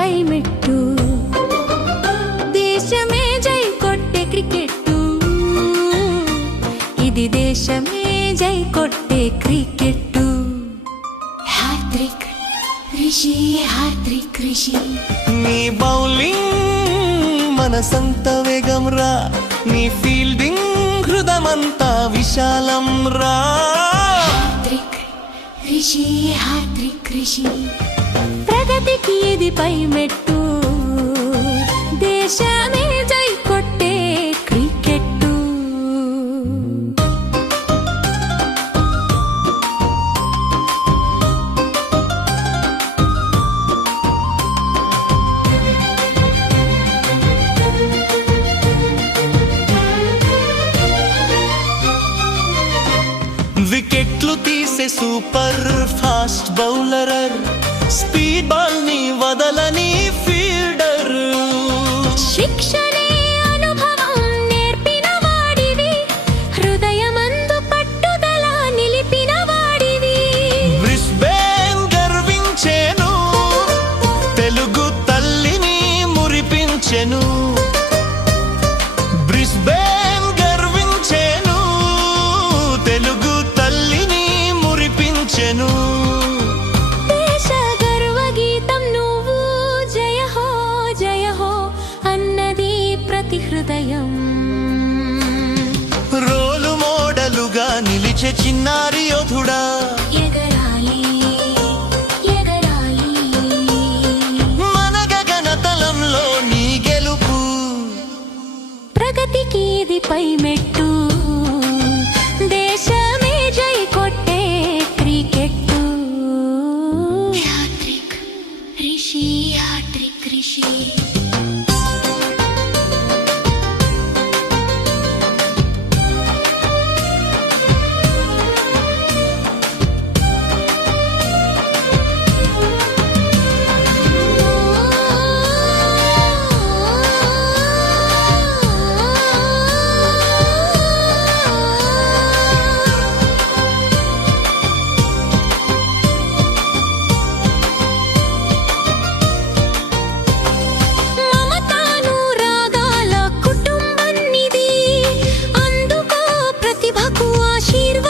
పై మెట్టు దేశమే జై కొట్టే క్రికెట్టు ఇది దేశమే జై కొట్టే cricket hat trick Rishi hat trick Rishi నీ బౌలింగ్ మనసంత వేగం రా నీ ఫీల్డింగ్ హృదయమంతా విశాలం రా హ్యాట్రిక్ రిషి హ్యాట్రిక్ రిషి ప్రగతికి ఇది పై మెట్టు దేశమే జై కొట్టే క్రికెట్టు వికెట్లు తీసే సూపర్ ఫాస్ట్ బౌలరర్ స్పీడ్ బాల్ ని వదలని ఫీల్డర్ శిక్షణే అనుభవం నేర్పిన వాడివి హృదయమందు పట్టుదల నిలిపిన వాడివి బ్రిస్బేన్ గర్వించెను తెలుగు తల్లిని మురిపించెను బ్రిస్బేన్ గర్వించెను తెలుగు తల్లిని మురిపించెను దేశ గర్వ గీతం నువ్వు జయ హో అన్నది ప్రతి హృదయం రోలు మోడలుగా నిలిచే చిన్నారి యోధుడా ఎగరాలి ఎగరాలి మన గగనతలంలో నీ గెలుపు ప్రగతికి ఇది పై మెట్టు దేశమే జై కొట్టే cricket hat trick Rishi hat trick Rishi మమతాను రాగాల కుటుంబం నిది అందుకో ప్రతిభకు ఆశీర్వాదం